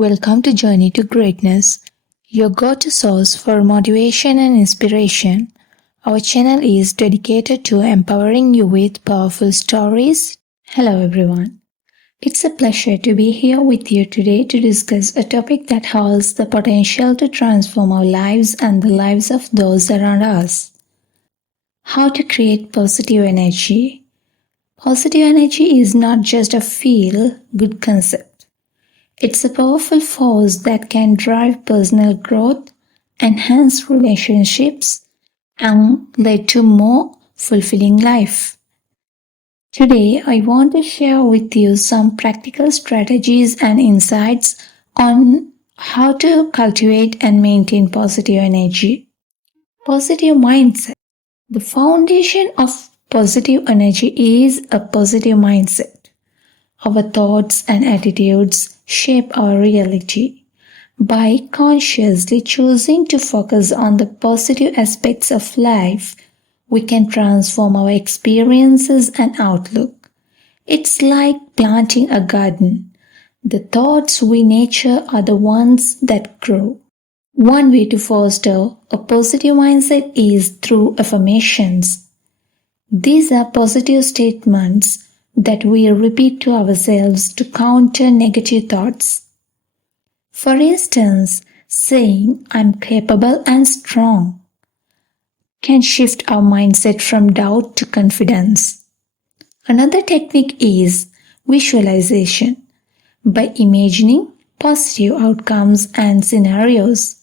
Welcome to Journey to Greatness, your go-to source for motivation and inspiration. Our channel is dedicated to empowering you with powerful stories. Hello everyone. It's a pleasure to be here with you today to discuss a topic that holds the potential to transform our lives and the lives of those around us. How to create positive energy. Positive energy is not just a feel-good concept. It's a powerful force that can drive personal growth, enhance relationships, and lead to more fulfilling life. Today, I want to share with you some practical strategies and insights on how to cultivate and maintain positive energy. Positive mindset. The foundation of positive energy is a positive mindset. Our thoughts and attitudes shape our reality. By consciously choosing to focus on the positive aspects of life, we can transform our experiences and outlook. It's like planting a garden. The thoughts we nurture are the ones that grow. One way to foster a positive mindset is through affirmations. These are positive statements that we repeat to ourselves to counter negative thoughts. For instance, saying, "I'm capable and strong," can shift our mindset from doubt to confidence. Another technique is visualization. By imagining positive outcomes and scenarios,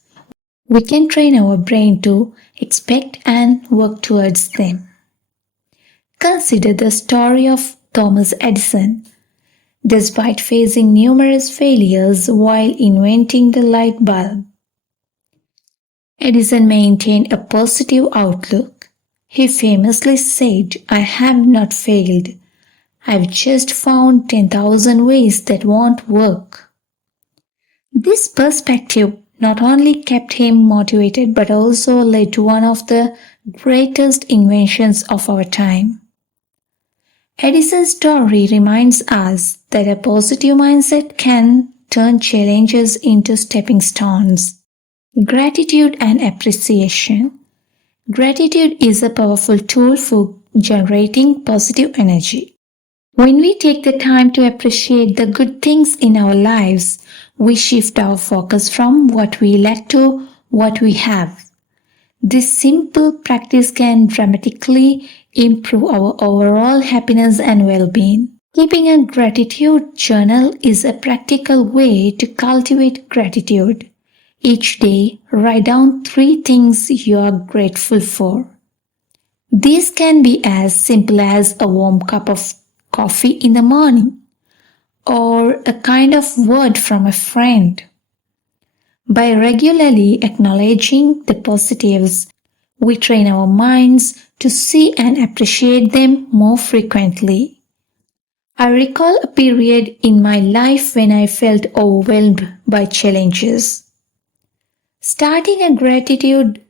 we can train our brain to expect and work towards them. Consider the story of Thomas Edison. Despite facing numerous failures while inventing the light bulb, Edison maintained a positive outlook. He famously said, "I have not failed. I've just found 10,000 ways that won't work." This perspective not only kept him motivated but also led to one of the greatest inventions of our time. Edison's story reminds us that a positive mindset can turn challenges into stepping stones. Gratitude and appreciation. Gratitude is a powerful tool for generating positive energy. When we take the time to appreciate the good things in our lives, we shift our focus from what we lack to what we have. This simple practice can dramatically improve our overall happiness and well-being. Keeping a gratitude journal is a practical way to cultivate gratitude. Each day, write down 3 things you are grateful for. These can be as simple as a warm cup of coffee in the morning or a kind of word from a friend. By regularly acknowledging the positives, we train our minds to see and appreciate them more frequently. I recall a period in my life when I felt overwhelmed by challenges. Starting a gratitude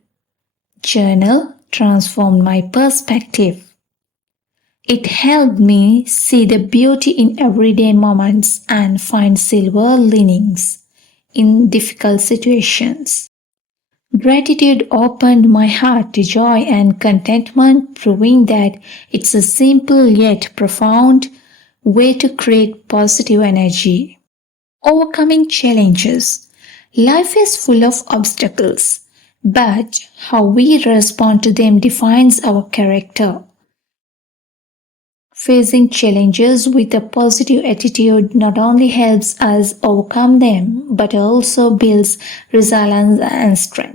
journal transformed my perspective. It helped me see the beauty in everyday moments and find silver linings in difficult situations. Gratitude opened my heart to joy and contentment, proving that it's a simple yet profound way to create positive energy. Overcoming challenges. Life is full of obstacles, but how we respond to them defines our character. Facing challenges with a positive attitude not only helps us overcome them, but also builds resilience and strength.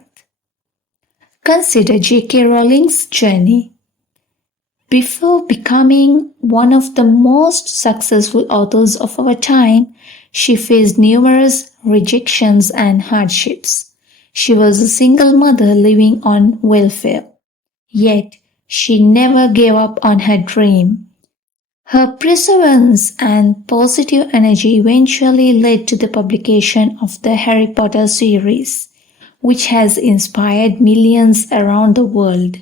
Consider J.K. Rowling's journey. Before becoming one of the most successful authors of our time, she faced numerous rejections and hardships. She was a single mother living on welfare. Yet, she never gave up on her dream. Her perseverance and positive energy eventually led to the publication of the Harry Potter series, which has inspired millions around the world.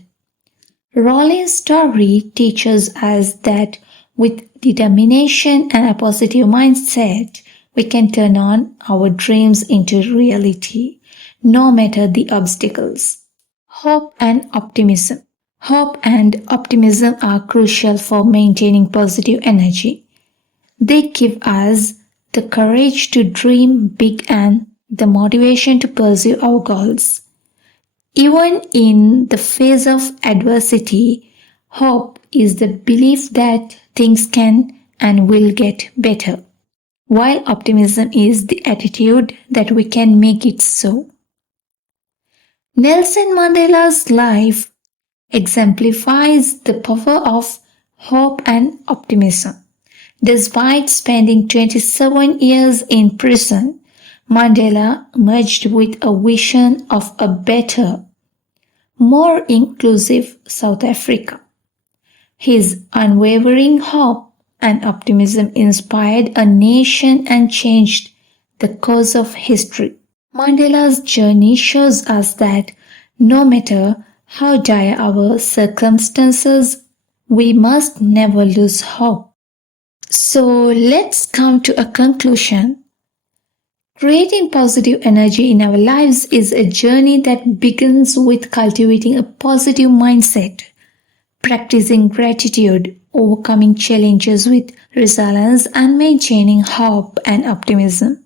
Rowling's story teaches us that with determination and a positive mindset, we can turn on our dreams into reality, no matter the obstacles. Hope and optimism. Hope and optimism are crucial for maintaining positive energy. They give us the courage to dream big and the motivation to pursue our goals. Even in the face of adversity, hope is the belief that things can and will get better, while optimism is the attitude that we can make it so. Nelson Mandela's life exemplifies the power of hope and optimism. Despite spending 27 years in prison, Mandela emerged with a vision of a better, more inclusive South Africa. His unwavering hope and optimism inspired a nation and changed the course of history. Mandela's journey shows us that no matter how dire our circumstances, we must never lose hope. So let's come to a conclusion. Creating positive energy in our lives is a journey that begins with cultivating a positive mindset, practicing gratitude, overcoming challenges with resilience, and maintaining hope and optimism.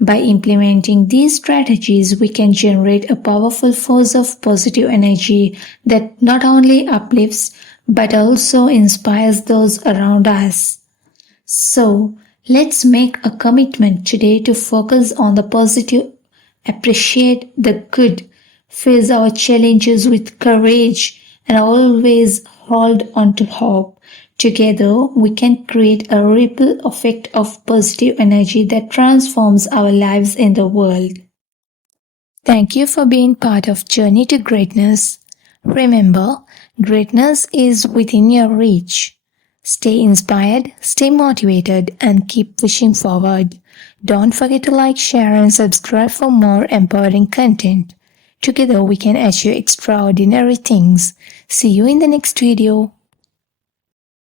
By implementing these strategies, we can generate a powerful force of positive energy that not only uplifts but also inspires those around us. So, let's make a commitment today to focus on the positive, appreciate the good, face our challenges with courage, and always hold on to hope. Together, we can create a ripple effect of positive energy that transforms our lives in the world. Thank you for being part of Journey to Greatness. Remember, greatness is within your reach. Stay inspired, stay motivated, and keep pushing forward. Don't forget to like, share, and subscribe for more empowering content. Together, we can achieve extraordinary things. See you in the next video.